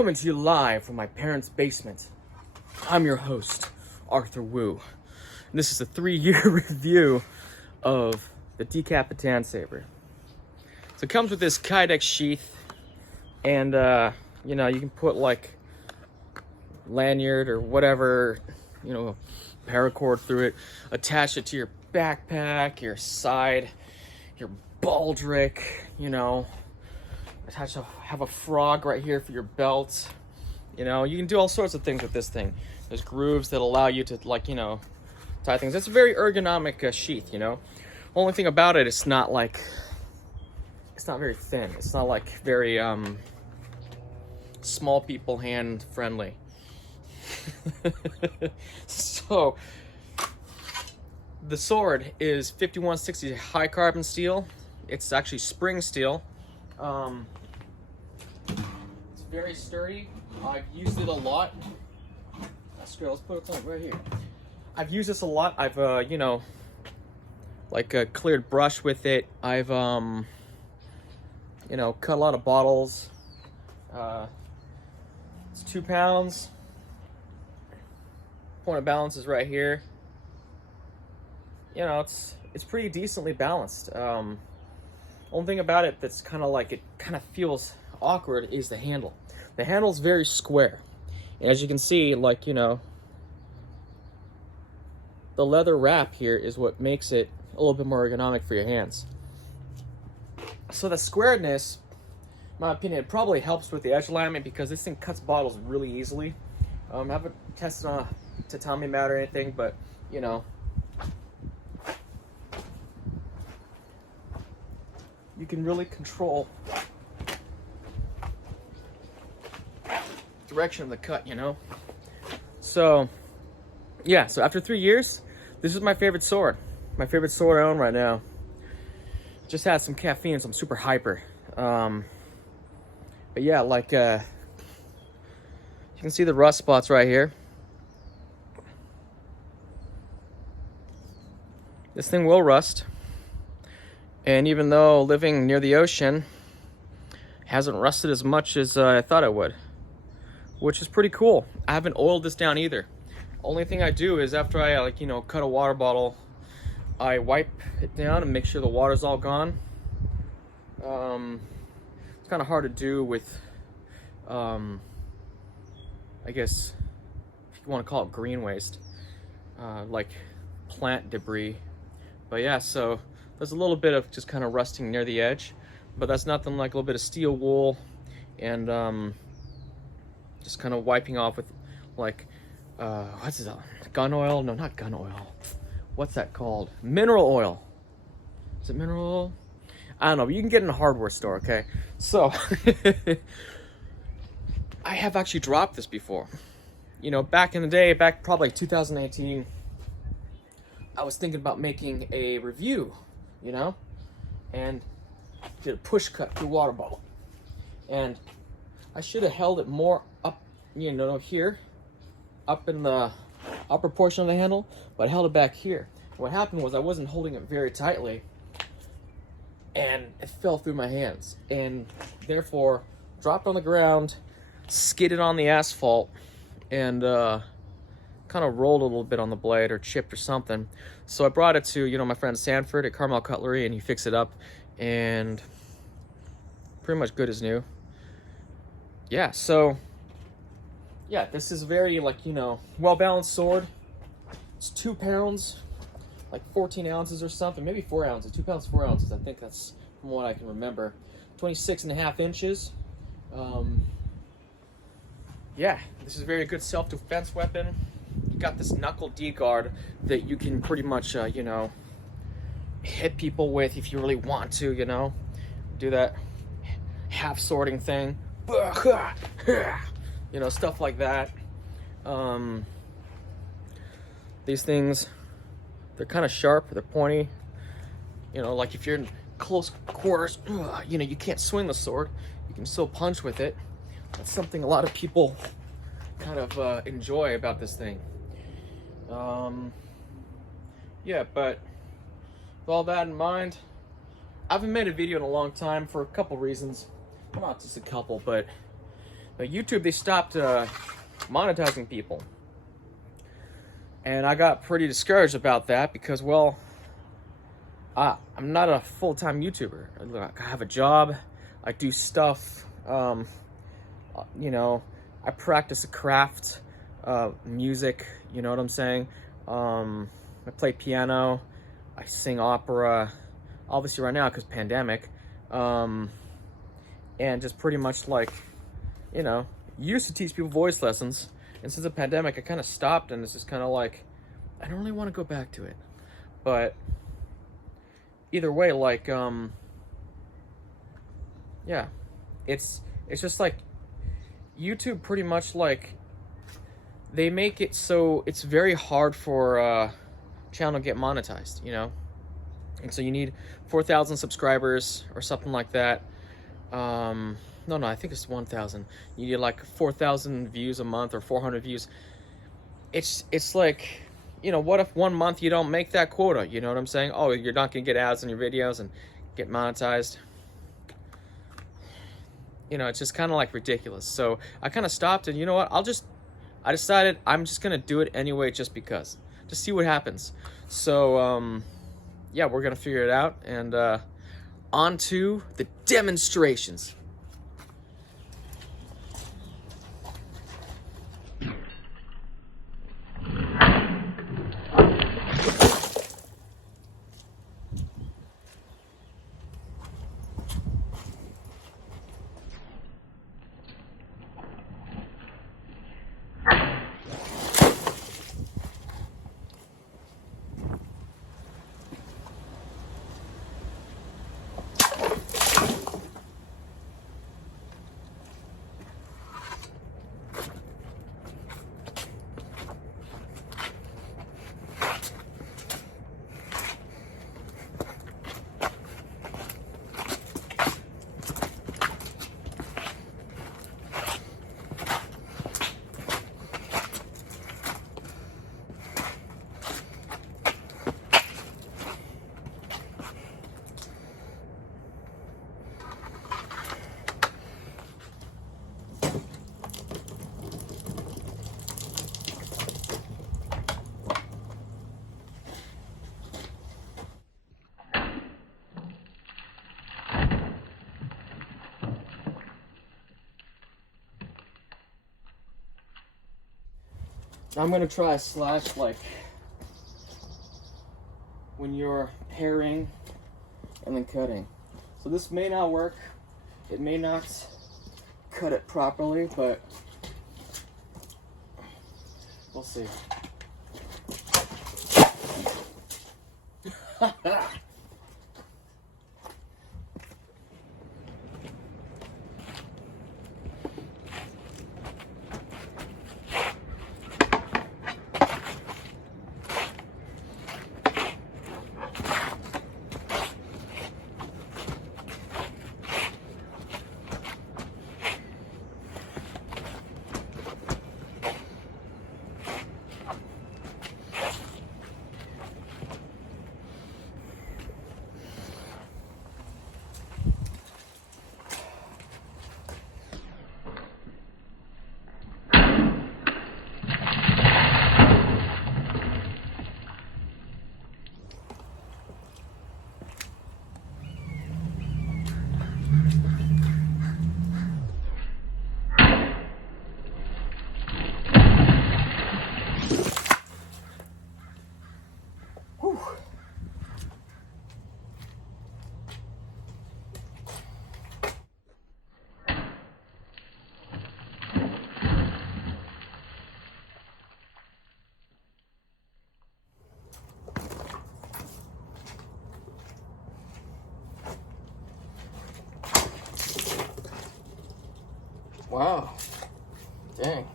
Coming to you live from my parents' basement. I'm your host, Arthur Wu. And this is a 3-year review of the Decapitated Saber. So it comes with this Kydex sheath, and you know, you can put like lanyard or whatever, you know, paracord through it, attach it to your backpack, your side, your baldric, you know, have a frog right here for your belt. You know, you can do all sorts of things with this thing. There's grooves that allow you to, like, you know, tie things. It's a very ergonomic sheath, you know. Only thing about it, it's not very thin. It's not like very small people hand friendly. So the sword is 5160 high carbon steel. It's actually spring steel. It's very sturdy. I've used it a lot. Let's put it right here. I've used this a lot. I've you know, like cleared brush with it. I've you know, cut a lot of bottles. It's 2 pounds. Point of balance is right here. You know, it's pretty decently balanced. Only thing about it that's kind of like, it kind of feels awkward is the handle. The handle's very square. And as you can see, like, you know, the leather wrap here is what makes it a little bit more ergonomic for your hands. So the squareness, in my opinion, it probably helps with the edge alignment because this thing cuts bottles really easily. I haven't tested on a tatami mat or anything, but, you know, you can really control direction of the cut, you know. So yeah, so after 3 years, this is my favorite sword. My favorite sword I own right now. Just had some caffeine, so I'm super hyper. But yeah, like you can see the rust spots right here. This thing will rust. And even though living near the ocean, hasn't rusted as much as I thought it would, which is pretty cool. I haven't oiled this down either. Only thing I do is after I, like, you know, cut a water bottle, I wipe it down and make sure the water's all gone. It's kind of hard to do with, I guess, if you want to call it green waste, like plant debris. But yeah, so there's a little bit of just kind of rusting near the edge, but that's nothing like a little bit of steel wool and just kind of wiping off with, like, what's it, gun oil? No, not gun oil. What's that called? Mineral oil. Is it mineral oil? I don't know, but you can get it in a hardware store, okay? So, I have actually dropped this before. You know, back in the day, back probably 2018, I was thinking about making a review, you know, and did a push cut through water bottle, and I should have held it more up, you know, here, up in the upper portion of the handle, but I held it back here. What happened was I wasn't holding it very tightly, and it fell through my hands, and therefore dropped on the ground, skidded on the asphalt, and kind of rolled a little bit on the blade or chipped or something. So I brought it to, you know, my friend Sanford at Carmel Cutlery, and he fixed it up, and pretty much good as new. Yeah, so yeah, this is very, like, you know, well-balanced sword. It's 2 pounds, like 14 ounces or something, maybe 4 ounces, 2 pounds, 4 ounces. I think that's from what I can remember. 26.5 inches. Yeah, this is a very good self-defense weapon. You got this knuckle D-guard that you can pretty much, you know, hit people with if you really want to, you know. Do that half-sorting thing. You know, stuff like that. These things, they're kind of sharp, they're pointy. You know, like if you're in close quarters, you know, you can't swing the sword. You can still punch with it. That's something a lot of people kind of enjoy about this thing. Yeah, but with all that in mind, I haven't made a video in a long time for a couple reasons. Well, not just a couple, but But YouTube, they stopped monetizing people. And I got pretty discouraged about that because, well, I'm not a full-time YouTuber. I have a job. I do stuff. You know, I practice a craft, music. You know what I'm saying? I play piano. I sing opera. Obviously, right now because pandemic. And just pretty much like, you know, used to teach people voice lessons. And since the pandemic, I kind of stopped, and it's just kind of like, I don't really want to go back to it. But either way, like, yeah, it's just like YouTube pretty much like they make it so it's very hard for channel to get monetized, you know? And so you need 4,000 subscribers or something like that. No, I think it's 1,000. You need like 4,000 views a month or 400 views. It's like, you know, what if 1 month you don't make that quota? You know what I'm saying? Oh, you're not gonna get ads on your videos and get monetized. You know, it's just kind of like ridiculous. So I kind of stopped, and you know what? I decided I'm just gonna do it anyway, just because, just see what happens. So yeah, we're gonna figure it out, and on to the demonstrations. I'm gonna try a slash like when you're paring and then cutting. So this may not work. It may not cut it properly, but we'll see. Wow. Dang.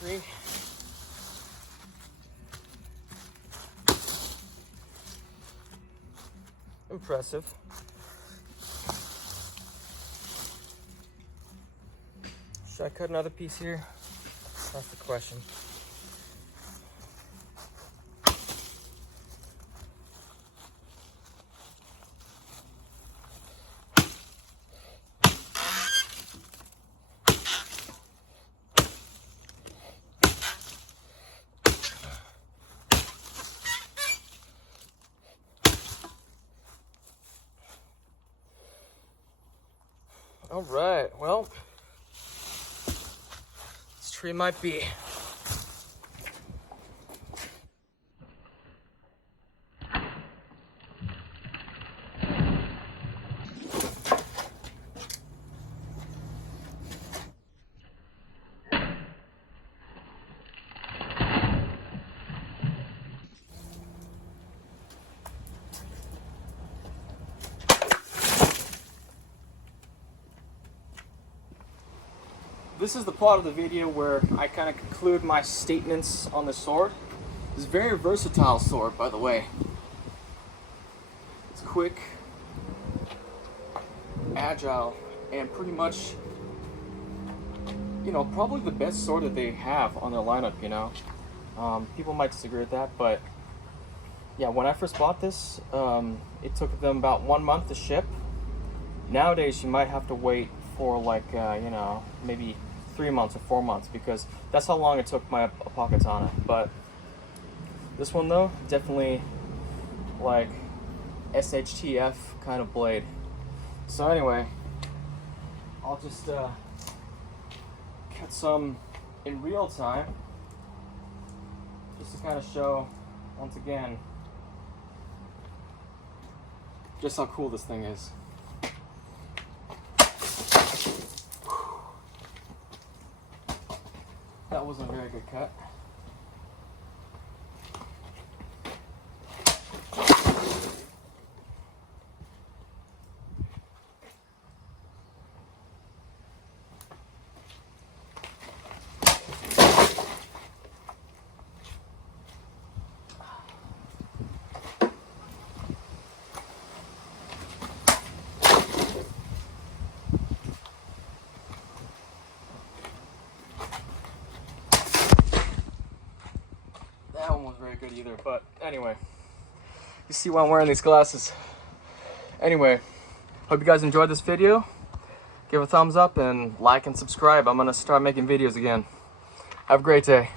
tree. Impressive. Should I cut another piece here? That's the question. All right, well, this tree might be. This is the part of the video where I kind of conclude my statements on the sword. It's a very versatile sword, by the way. It's quick, agile, and pretty much, you know, probably the best sword that they have on their lineup, you know. People might disagree with that, but yeah, when I first bought this, it took them about 1 month to ship. Nowadays, you might have to wait for like, you know, maybe 3 months or 4 months, because that's how long it took my Apokatana. But this one though, definitely like SHTF kind of blade. So anyway, I'll just cut some in real time, just to kind of show once again just how cool this thing is. That wasn't a very good cut. That one wasn't very good either, but anyway, you see why I'm wearing these glasses. Anyway, hope you guys enjoyed this video. Give a thumbs up and like and subscribe. I'm gonna start making videos again. Have a great day.